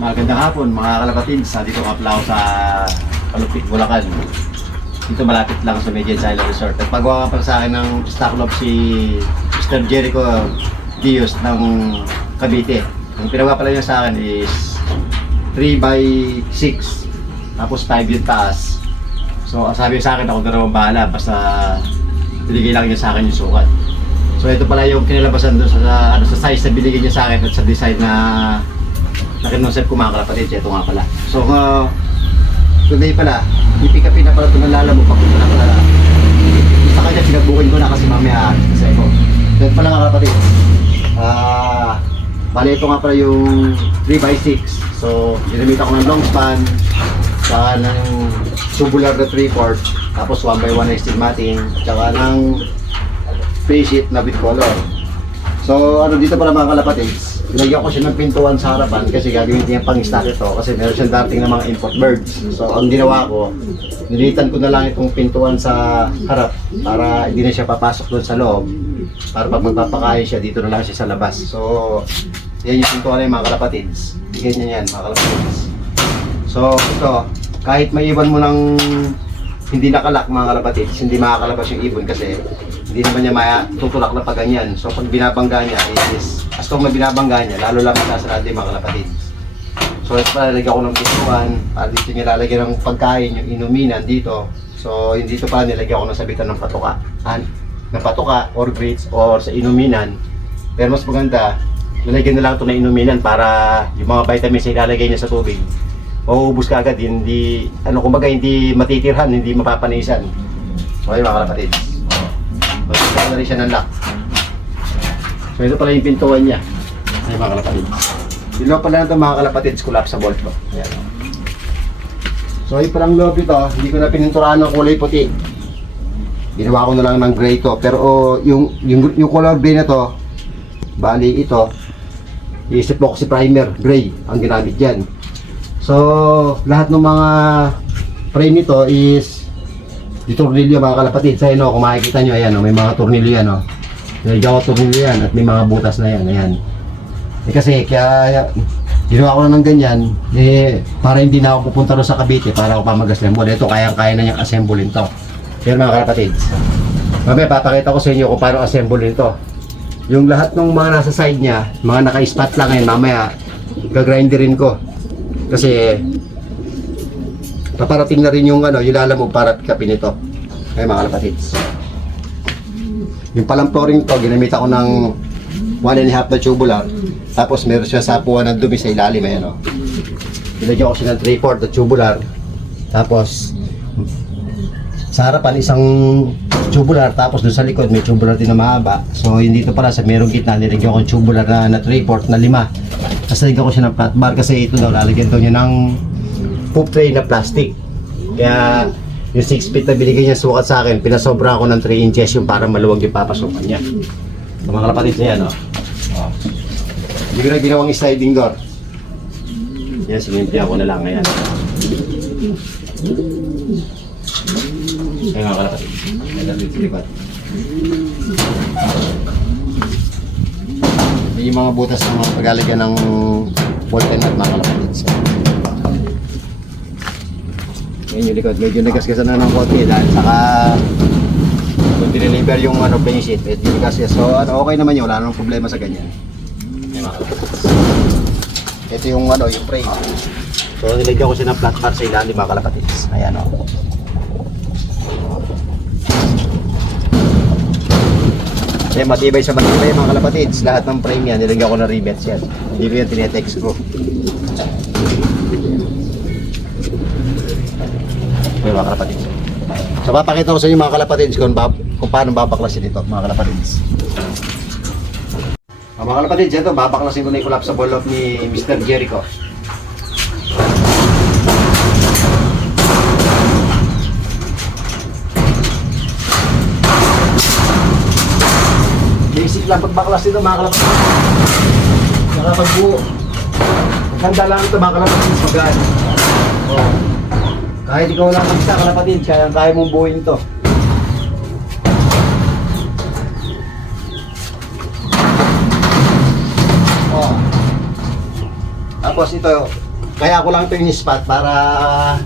Magandang hapon mga kalapatids. Dito ka pala ako sa Palupit, Bulacan. Dito malapit lang sa Median Island Resort. At pagawa nga pala sa akin ng stock love si Mr. Jericho Dios ng Cavite. Ang pinagawa pala niya sa akin is 3x6 tapos 5 yung taas. So ang sabi sa akin, ako na naman bahala, basta binigay lang niya sa akin yung sukat. So ito pala yung kinalabasan doon sa size na binigay niya sa akin at sa design na nakinonsep ko mga kalapatids. Ito nga pala. So today pala, i-pick upin na pala ito ng Lalamove papunta na pala. Sa kanya pinabukin ko na kasi mamaya kasi ako. So ito pala mga kalapatids. Bali ito nga pala yung 3x6. So ginamit ako ng long span, saka ng tubular na 3/4, tapos 1x1 na steel matting, saka ng face sheet na with color. So ano dito pala mga kalapatids, nilagyan ko siya ng pintuan sa harapan kasi gagawin niya pang stock ito kasi meron siyang dating ng mga import birds. So ang ginawa ko, nilitan ko na lang itong pintuan sa harap para hindi na siya papasok doon sa loob, para pag magpapakain siya dito na lang siya sa labas. So yan yung pintuan na yung mga kalapatids. Ganyan yan mga kalapatids. So ito, kahit may iwan mo ng hindi nakalak mga kalapatids, hindi makakalabas yung ibon kasi hindi naman niya matutulak na pag ganyan. So pag binabangga niya is, as kung may binabangga niya, lalo lang masasarado yung mga kalapatids. So ito pala, lalagyan ko ng pintuan, dito niya lalagyan ng pagkain, yung inuminan dito. So yung dito pala nilagyan ko ng sabitan ng patuka or grits or sa inuminan. Pero mas maganda, lalagyan na lang ito na inuminan para yung mga vitamins ay ilalagay niya sa tubig. Mauubos ka agad, hindi, kumbaga hindi matitirhan, hindi mapapanisan. So ayun mga kalapatids. Magkakaroon na rin siya ng lock. So ito pala yung pintuan niya. Ayun mga kalapatids. Yung loob pala na ito mga kalapatids, collapsible to. Ayan. So yung palang loob ito, hindi ko na pininturahan ng kulay puti. Ginawa ko na lang ng gray to. Pero yung color gray na to, bali ito, is epoxy primer, gray, ang ginamit dyan. So lahat ng mga frame nito is di tornilyo mga kalapatids. Ayun kung makikita nyo, ayan may mga tornilyo yan nilagyan ko tornilyo yan at may mga butas na yan, ayan. Kasi kaya ginawa ko na ng ganyan para hindi na ako pupunta rin sa Cavite para ako pa mag-assemble. Ito kaya na niyang assemblein to. Pero mga kalapatids, mamaya papakita ko sa inyo kung paano assemblein to. Yung lahat ng mga nasa side niya, mga naka-spot lang ngayon, mamaya gagrinderin ko kasi paparating na rin yung yung Lalamove para pick upin ito. Ay mga kalapatids, yung palang flooring to, ginamit ako ng 1.5 na tubular, tapos meron siya sapuan ng dumi sa ilalim. Ayan nilagyan ko siya ng 3/4 na tubular, tapos sa harapan isang tubular, tapos doon sa likod may tubular din na mahaba. So hindi dito pala sa merong gitna, nilagyan ko yung tubular na 3/4 na 5. Tapos nilagyan ko siya ng flat bar kasi ito daw lalagyan daw niya ng poop tray na plastic. Kaya yung 6 feet na binigay niya sukat sa akin, pinasobra ako ng 3 inches yung para maluwag yung papasukan niya. So mga kalapatids na yan hindi ko na ginawang sliding door. Yan, sinimpya ko na lang ngayon. Ayan mga kalapatids, yan dito sa likod. Yung mga butas ng mga paglalagyan ng bolt and nut mga kalapatids. Ngayon yung likod, medyo nagasgasan na ng konti dahil saka kung dineliver yung plane sheet, medyo nagasgas. So okay naman yun, wala nang problema sa ganyan. Ayan mga kalapatids. Ito yung yung frame. So nilagyan ko siya ng flat bar sa ilalim mga kalapatids. Ayan Yan, matibay sa matibay mga kalapatids. Lahat ng frame yan, nilagyan ko na rivets yan. Hindi ko yan tinetext ko. Okay mga kalapatids. So papakita ko sa inyo mga kalapatids kung paano babaklasin ito mga kalapatids. Mga kalapatids, ito babaklasin ko na yung collapsible loft ni Mr. Jericho. Basic lang pagbaklas nito mga kalapatids. Saka pagbuo, handa lang ito mga kalapatids, magaan. Kahit ikaw lang mag-isa kalapatids, kaya mong buuin ito. Tapos ito, Kaya ako lang ito yung spot para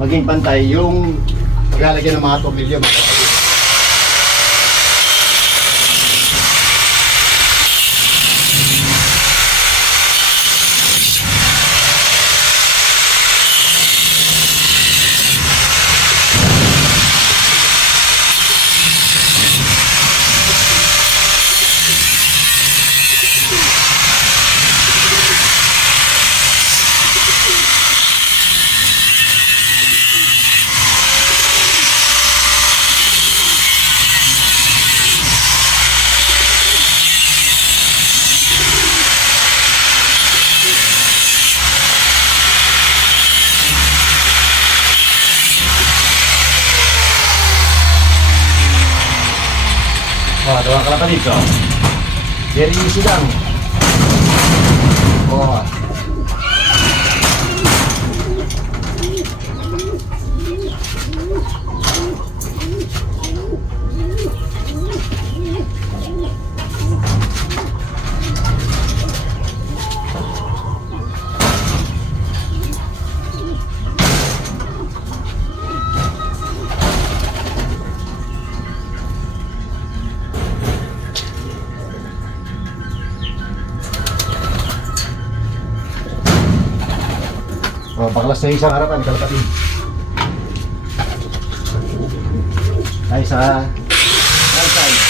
maging pantay yung paglalagyan ng mga tornilyo. Oh, doon ka lang dito. Very easy lang. Oh. Oh, baklas na yung isang harapan, kalapatid. Tayo sa right side.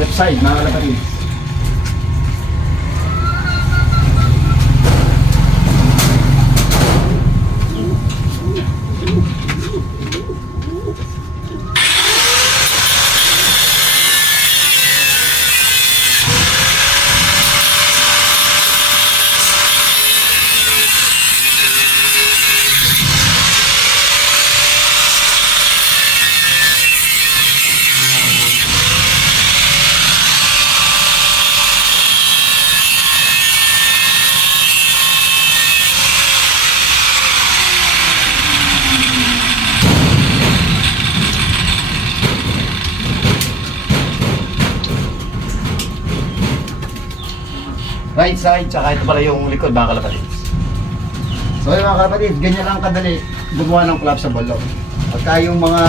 Left side, mga kalapatid. Right side, tsaka ito pala yung likod, mga kalapatid. So yung mga kalapatid, ganyan lang kadali gumawa ng collapsible lock. Pagka yung mga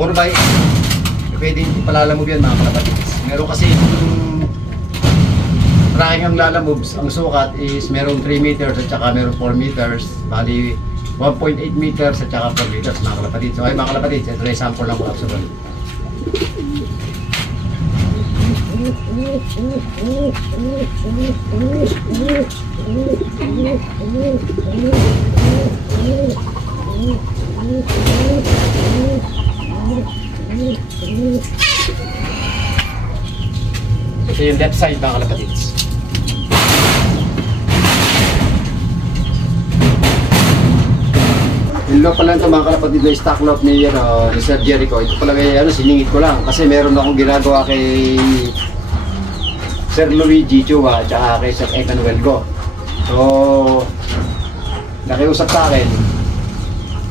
4x, pwede palalamove yan, mga kalapatid. Meron kasi yung tracking ang lalamove, ang sukat is meron 3 meters at saka meron 4 meters. Bali 1.8 meters at saka 4 meters, mga kalapatid. So ay mga kalapatid, ito na yung sample ng collapsible. Ito yung left side, mga kalapatids. Yung lock pala ito, mga kalapatid, na stock lock ni Sir Jericho. Ito pala siningit ko lang kasi meron akong ginagawa kay Sir Luigi Chua at saka kay Sir Emmanuel Go. So, nakiusap sa akin.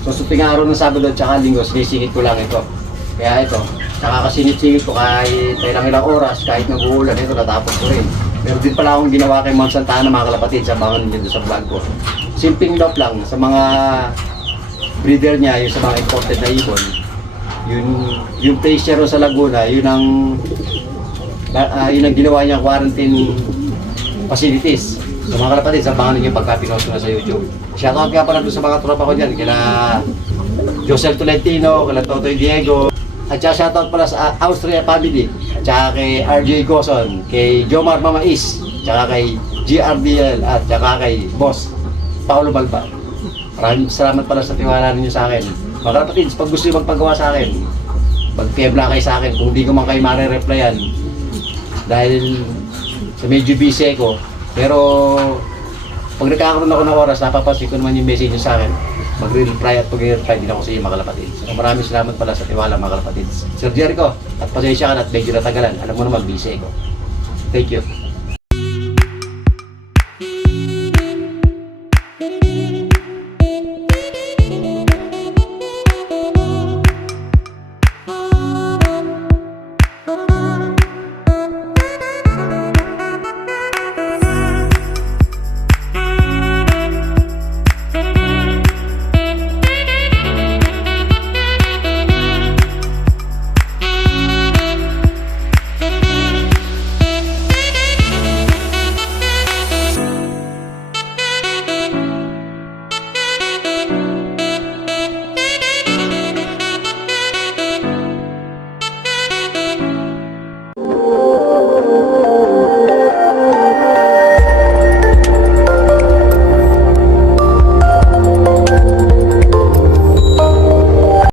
So, suting araw ng Sabado at saka Linggo, sinisingit ko lang ito. Kaya ito, nakakasinit-singit ko kahit ilang oras, kahit nag-uulan, ito natapos ko rin. Pero din pala akong ginawa kay Ma'am Santana, mga kalapatid, sa mga nandito sa vlog ko. Simpleng lock lang sa mga breeder niya, yung sa mga imported na ibon. Yung place niya sa Laguna, yun ang ginawa niya quarantine facilities. So mga kalapatid, sabangan ninyo pagka pinost na sa YouTube. Shoutout nga pala doon sa mga tropa ko dyan, kila Josel Tolentino, kila Totoy Diego, at saka shoutout pala sa Austria family, at saka kay RJ Goson, kay Jomar Mamais, at saka kay GRDL, at saka kay Boss Paolo Balba. Maraming salamat pala sa tiwala ninyo sa akin. Mga kalapatid, pag gusto nyo magpagawa sa akin, mag-PM lang kayo sa akin. Kung di ko man kayo mare-replyan, dahil sa medyo busy ako, pero Pag nagkakaroon ako ng oras, napapansin ko naman yung message nyo sa akin, magre-reply at pag-reply din ako sa iyo mga kalapatids. So, maraming salamat pala sa tiwala mga kalapatids. Sir Jericho, at pasensya ka na at medyo natagalan. Alam mo naman, busy ako. Thank you.